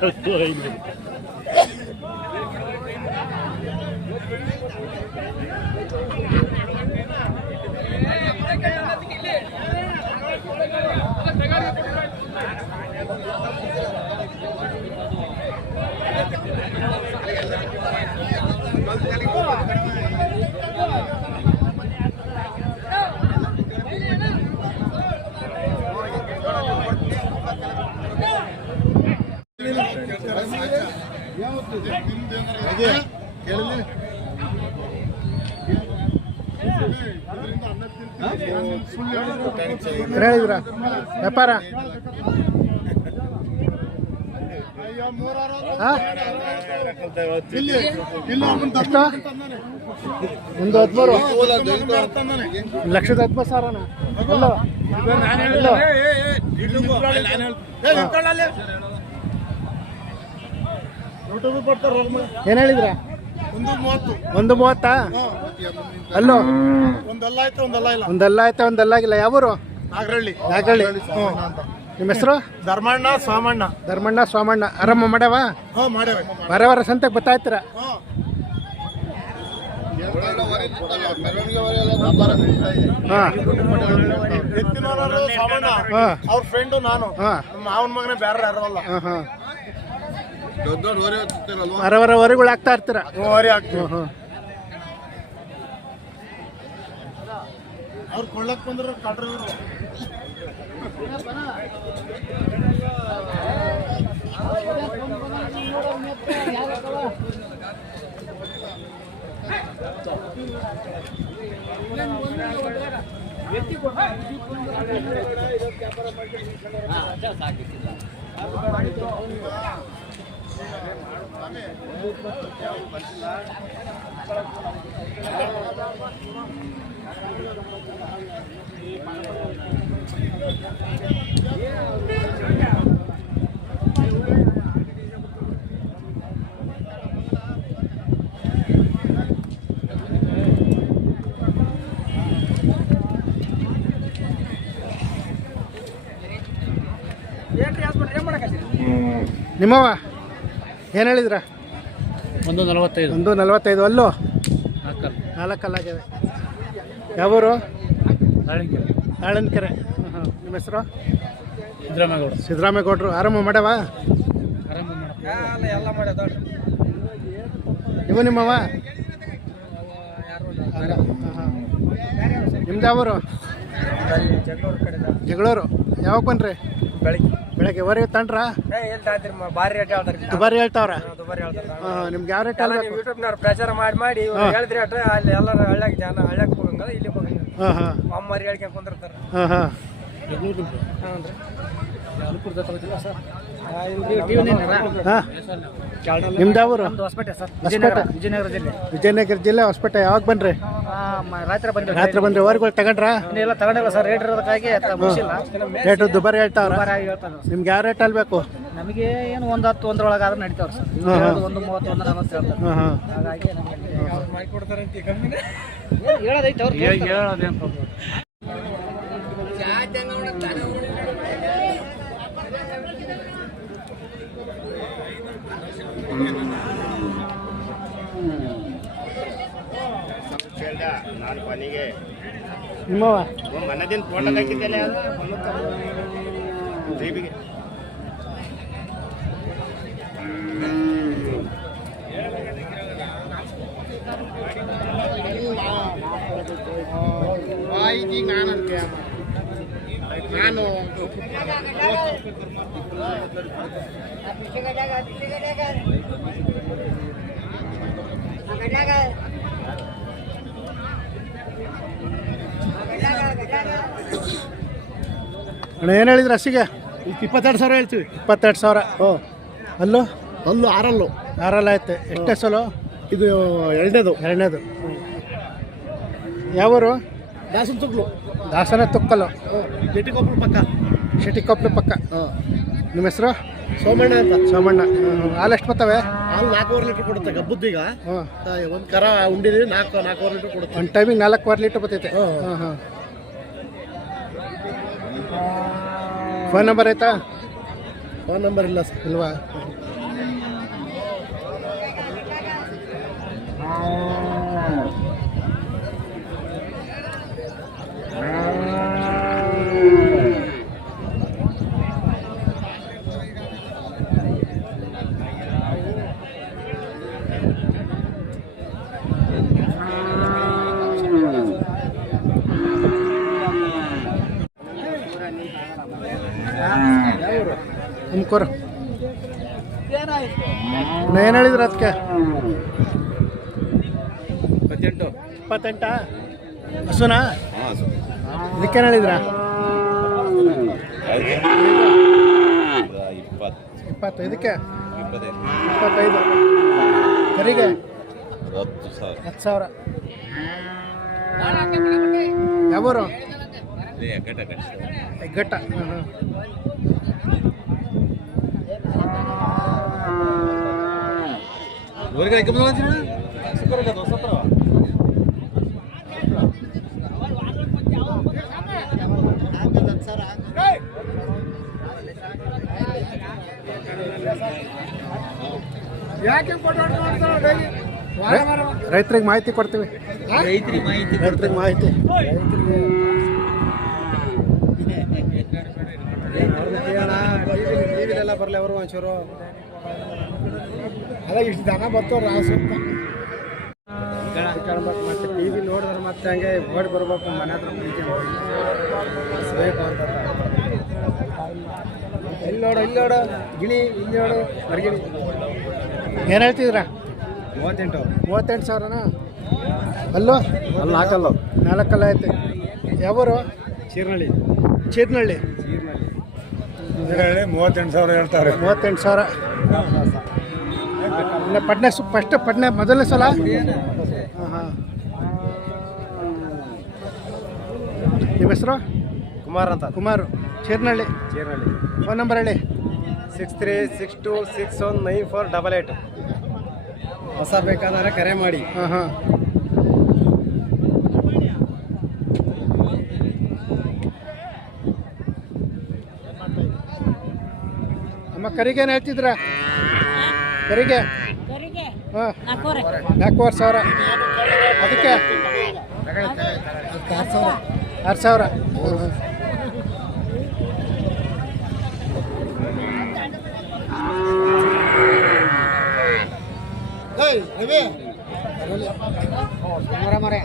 That's what I mean. ಹೇಳಿದ್ರ ವ್ಯಾಪಾರ? ಒಂದು ಹದಿಮೂರು ಲಕ್ಷದ ಹದಿಮೂರು ಸಾವಿರನ ಏನ್ ಹೇಳಿದ್ರ? ಒಂದು ಮೂವತ್ತು? ಒಂದು ಮೂವತ್ತಾ ಅಲ್ಲೋ? ಒಂದಲ್ಲ ಆಯ್ತು ಒಂದಲ್ಲ ಇಲ್ಲ ಒಂದಲ್ಲ ಆಯ್ತಾ ಒಂದಲ್ಲ ಆಗಿಲ್ಲ. ಯಾವೂರು? ನಾಗರಳ್ಳಿ. ನಾಗರಳ್ಳಿ. ನಿಮ್ಮ ಹೆಸರು? ಧರ್ಮಣ್ಣ ಸ್ವಾಮಣ್ಣ. ಧರ್ಮಣ್ಣ ಸ್ವಾಮಣ್ಣ. ಆರಾಮ ಮಾಡ್ಯಾವ? ಹಾ ಮಾಡೇವೆ ವಾರ ವಾರ ಸಂತೆಗೆ ಬರ್ತಾ ಇರ್ತೀರ ಹಾ. ಎತ್ತಿನವರು ಸೋಮಣ್ಣ ಹಾ. ಅವ್ರ ಫ್ರೆಂಡು ನಾನು. ನಮ್ಮ ಮಾವನ ಮಗನೇ ಬೇರೆ ಯಾರಲ್ಲ ಹಾಂ ಹಾ. ವಾರ ವಾರ ವರಿಗಳು ಆಗ್ತಾ ಇರ್ತೀರ? ಓರಿ ಆಗ್ತೀವಿ. ಹ್ಞೂ ಅವರು ಅವ್ರು ಕೊಳ್ಳಕ್ ಬಂದ್ರು ಕಳ್ರು ಇವ್ರು. ನಿಮ್ಮವ ಏನು ಹೇಳಿದ್ರ? ಒಂದು ನಲವತ್ತೈದು. ಒಂದು ನಲವತ್ತೈದು ಅಲ್ಲೋ? ನಾಲ್ಕಲ್ಲಿ. ನಾಲ್ಕಲ್ಲಾಗ್ಯವೆ. ಯಾವೂರು? ದಾಳಿಂಗೆ ಆಳಂದಕೆರೆ ಹಾಂ ನಿಮ್ಮ ಹೆಸರು? ಸಿದ್ದರಾಮೇಗೌಡ ಸಿದ್ದರಾಮೇಗೌಡರು ಆರಾಮ ಮಾಡ್ಯಾವ? ಇವು ನಿಮ್ಮವ ಹಾಂ ಹಾಂ ನಿಮ್ದು ಯಾವೂರು ಜಗಳೂರು ಯಾವಾಗ ಬನ್ರಿ ಬೆಳಿಗ್ಗೆ. ಬೆಳಗ್ಗೆ ವರೆಗೆ ತಂಡ್ರ? ಭಾರಿ ರೇಟ್ ಹೇಳ್ತಾರೆ ದುಬಾರಿ ಹೇಳ್ತಾವ್ರ? ದುಬಾರಿ ಹೇಳ್ತಾರೆ. ನಿಮ್ಗೆ ಯಾವ ರೇಟ್ ಎಲ್ಲ ನೀವು ಯೂಟ್ಯೂಬ್ನವ್ರು ಪ್ರಚಾರ ಮಾಡಿ ಮಾಡಿ ಇವ್ರು ಹೇಳಿದ್ರಿ ಅಟ್ರೆ ಅಲ್ಲಿ ಎಲ್ಲರೂ ಹಳ್ಳ್ಯಾಗ ಜನ ಹಳ್ಳ್ಯಾಗ ಹೋಗಂಗಲ್ಲ ಇಲ್ಲಿ ಹೋಗಂಗ ಹಾಂ ಹಾಂ. ಅಮ್ಮರಿ ಹೇಳ್ಕೊಂಡ್ ಕುಂದಿರ್ತಾರೆ. ಹಾಂ ಹಾಂ. ಹ್ಞೂ ಹಾಂ. ನಿಮ್ದು ಯಾವೂರು ಹೊಸಪೇಟೆ ಸರ್. ಹೊಸಪೇಟೆ? ವಿಜಯನಗರ ಜಿಲ್ಲೆ. ವಿಜಯನಗರ ಜಿಲ್ಲೆ ಹೊಸಪೇಟೆ. ಯಾವಾಗ ಬನ್ರಿ ರಾತ್ರಿ ಬಂದ್ರಿ ರಾತ್ರಿ ಬಂದ್ರೆ. ವರೆಗಳು ತಗೊಂಡ್ರ? ಇನ್ನೆಲ್ಲ ತಗೊಂಡಿಲ್ಲ ಸರ್. ರೇಟ್ ಇರೋದಕ್ಕಾಗಿ ರೇಟ್ ರೇಟು ದುಬಾರಿ ಹೇಳ್ತಾವ್ರ? ನಿಮ್ಗೆ ಯಾವ ರೇಟ್ ಅಲ್ಬೇಕು ನಮಗೆ ಏನು ಒಂದು ಹತ್ತು ಒಂದರೊಳಗೆ ಆದ್ರೆ ನಡೀತಾವ್ರ ಸರ್. ಒಂದು ಮೂವತ್ತು ಒಂದು ನಲವತ್ತು ಹೇಳ್ತಾರೆ. ಹಾಗಾಗಿ ನಮಗೆ ಹೇಳೋದೈತೆ ಅವ್ರು ನಾನು ಕೊನೆಗೆ ನಿಮ್ಮವ ಮನದಿಂದ ಫೋಟೋ ಹಾಕಿದ್ದೇನೆ ಜೀಬಿಗೆ ನಾನು ಅಣ್ಣ ಏನು ಹೇಳಿದ್ರು ಅಷ್ಟಿಗೆ ಇಪ್ಪತ್ತೆರಡು ಸಾವಿರ ಹೇಳ್ತೀವಿ. ಇಪ್ಪತ್ತೆರಡು ಸಾವಿರ ಓ. ಅಲ್ಲೂ? ಅಲ್ಲೂ ಆರಲ್ಲು? ಆರಲ್ಲ ಐತೆ ಎಷ್ಟೇ ಸಲ? ಇದು ಎರಡನೇದು. ಎರಡನೇದು. ಯಾವೂರು? ದಾಸನ್ ತುಗ್ಲು ದಾಸನ ತುಕ್ಕಲು. ಶೆಟ್ಟಿಕೊಪ್ಪಲು ಪಕ್ಕ. ಶೆಟ್ಟಿಕೊಪ್ಪಲು ಪಕ್ಕ. ನಿಮ್ಮ ಹೆಸರು? ಸೋಮಣ್ಣ ಅಂತ. ಸೋಮಣ್ಣ. ಹಾಲು ಎಷ್ಟು ಬರ್ತವೆ? ಹಾಲು ನಾಲ್ಕೂವರೆ ಲೀಟರ್ ಕೊಡುತ್ತೆ ಗಬ್ಬುದ್ದೀಗ ಒಂದು ಕರ ಉಂಡಿದೀವಿ ನಾಲ್ಕು ನಾಲ್ಕೂವರೆ ಲೀಟರ್ ಕೊಡುತ್ತೆ. ಒಂದು ಟೈಮಿಗೆ ನಾಲ್ಕೂವರೆ ಲೀಟ್ರ್ ಬರ್ತೈತೆ. ಹಾಂ ಹಾಂ. ಫೋನ್ ನಂಬರ್ ಆಯ್ತಾ? ಫೋನ್ ನಂಬರ್ ಇಲ್ಲ ಸರ್. ಇಲ್ವಾ? ತುಮಕೂರು ಏನು ಹೇಳಿದ್ರು ಅದಕ್ಕೆ? ಇಪ್ಪತ್ತೆಂಟು. ಇಪ್ಪತ್ತೆಂಟಾ? ಹಸುನಾ? ಇದಕ್ಕೇನು ಹೇಳಿದ್ರ? ಇಪ್ಪತ್ತು. ಇಪ್ಪತ್ತು ಇದಕ್ಕೆ? ಇಪ್ಪತ್ತೈದು. ಸರಿಗೆ ಕರಿಗೆ? ಹತ್ತು ಸಾವಿರ. ಹತ್ತು ಸಾವಿರ. ಯಾವೂರು? ಹೆಗ್ಗಟ್ಟ ಹಾಂ ಹಾಂ ರೈತರಿಗೆ ಮಾಹಿತಿ ಕೊಡ್ತೀವಿ. ರೈತರಿಗೆ ಮಾಹಿತಿ ಟಿವಿಲೆಲ್ಲ ಬರಲಿ ಅವರು ಒಂಚೂರು. ಅಲ್ಲ ಇಷ್ಟು ದನ ಬರ್ತವ್ರ ರಾಸು ಕೇಳ್ಬೇಕು ಮತ್ತೆ ಟಿವಿ ನೋಡಿದ್ರೆ ಮತ್ತೆ ಹಂಗೆ ಓಡಿ ಬರ್ಬೇಕು ಮನೆ ಹತ್ರ ಪ್ರೀತಿ. ಬೇಕು ಅಂತ ಇಲ್ಲಿ. ನೋಡು ಇಲ್ಲಿ ನೋಡು ಗಿಣಿ ಇಲ್ಲಿ ನೋಡು ಮರಗಿಣಿ. ಏನು ಹೇಳ್ತಿದ್ರ ಮೂವತ್ತೆಂಟು. ಮೂವತ್ತೆಂಟು ಸಾವಿರನ? ಅಲ್ಲೋ? ಅಲ್ಲಿ ಹಾಕಲ್ಲ ನಾಲ್ಕಲ್ಲ ಐತೆ ಯಾವರು? ಚೀರ್ನಳ್ಳಿ. ಚೀರ್ನಳ್ಳಿ. ಚೀರ್ನಳ್ಳಿ. ಮೂವತ್ತೆಂಟು ಸಾವಿರ ಹೇಳ್ತಾರೆ. ಮೂವತ್ತೆಂಟು ಸಾವಿರ. ಇಲ್ಲ ಪಟ್ನೆ ಸು ಫಸ್ಟ್ ಪಟ್ನೆ ಮೊದಲನೇ ಸಲ. ಹಾಂ ಹಾಂ ನಿಮ್ಮ ಹೆಸರು? ಕುಮಾರ್ ಅಂತ. ಕುಮಾರು. ಚೇರ್ನಹಳ್ಳಿ ಚೀರ್ನಳ್ಳಿ. ಫೋನ್ ನಂಬರ್ ಹೇಳಿ. Six three six two six one nine four double eight. ಹೊಸ ಬೇಕಾದರೆ ಕರೆ ಮಾಡಿ. ಹಾಂ ಹಾಂ ಅಮ್ಮ ಕರಿಗೆ ಏನು ಹೇಳ್ತಿದ್ರ? ಕರಿಗೆ. ಹಾಂ ನಾಲ್ಕೂವರೆ ಸಾವಿರ. ಅದಕ್ಕೆ? ಆರು ಸಾವಿರ. ಮರ ಮರೆ.